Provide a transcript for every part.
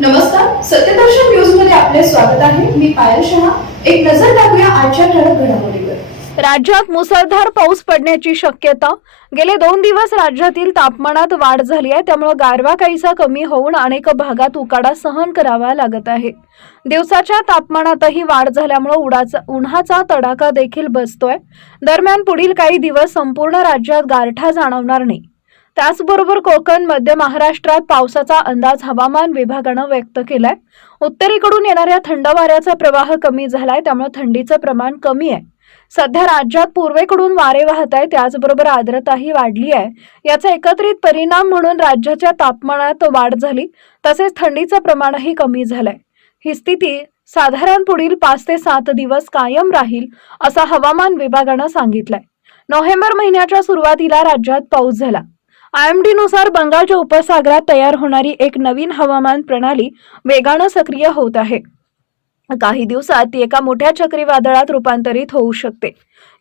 नमस्कार सत्यदर्शन न्यूजमध्ये आपले स्वागत आहे. मी पायल शहा. एक नजर टाकूया आजच्या ठळक घडामोडीवर. राज्यात मुसळधार पाऊस पडण्याची शक्यता. गेले दोन दिवस राज्यातील तापमानात वाढ झाली आहे त्यामुळे गारवा काहीसा कमी होऊन अनेक भागात उकाडा सहन करावा लागत आहे. दिवसाच्या तापमानातही वाढ झाल्यामुळे उडाचा उन्हाचा तडाखा देखील बसतोय. दरम्यान पुढील काही दिवस संपूर्ण राज्यात गारठा जाणवणार नाही. त्याचबरोबर कोकण मध्य महाराष्ट्रात पावसाचा अंदाज हवामान विभागानं व्यक्त केलाय. उत्तरेकडून येणाऱ्या थंड वाऱ्याचा प्रवाह कमी झालाय त्यामुळे थंडीचं प्रमाण कमी आहे. सध्या राज्यात पूर्वेकडून वारे वाहत आहे त्याचबरोबर आर्द्रताही वाढली आहे. याचा एकत्रित परिणाम म्हणून राज्याच्या तापमानात वाढ झाली तसेच थंडीचं प्रमाणही कमी झालंय. ही स्थिती साधारण पुढील पाच ते सात दिवस कायम राहील असं हवामान विभागानं सांगितलंय. नोव्हेंबर महिन्याच्या सुरुवातीला राज्यात पाऊस झाला. आयएमडी नुसार बंगालच्या उपसागरात तयार होणारी एक नवीन हवामान प्रणाली वेगानं सक्रिय होत आहे. काही दिवसात ती एका मोठ्या चक्रीवादळात रूपांतरित होऊ शकते.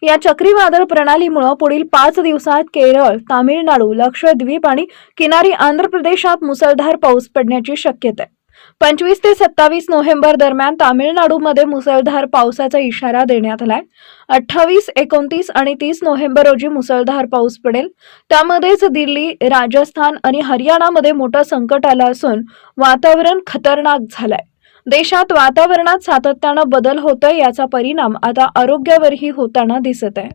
या चक्रीवादळ प्रणालीमुळे पुढील पाच दिवसात केरळ तामिळनाडू लक्षद्वीप आणि किनारी आंध्र प्रदेशात मुसळधार पाऊस पडण्याची शक्यता आहे. पंचवीस ते सत्तावीस नोव्हेंबर दरम्यान तामिळनाडूमध्ये मुसळधार पावसाचा इशारा देण्यात आलाय. अठ्ठावीस एकोणतीस आणि तीस नोव्हेंबर रोजी मुसळधार पाऊस पडेल. त्यामध्येच दिल्ली राजस्थान आणि हरियाणामध्ये मोठं संकट आलं असून वातावरण खतरनाक झालंय. देशात वातावरणात सातत्यानं बदल होतोय याचा परिणाम आता आरोग्यावरही होताना दिसत आहे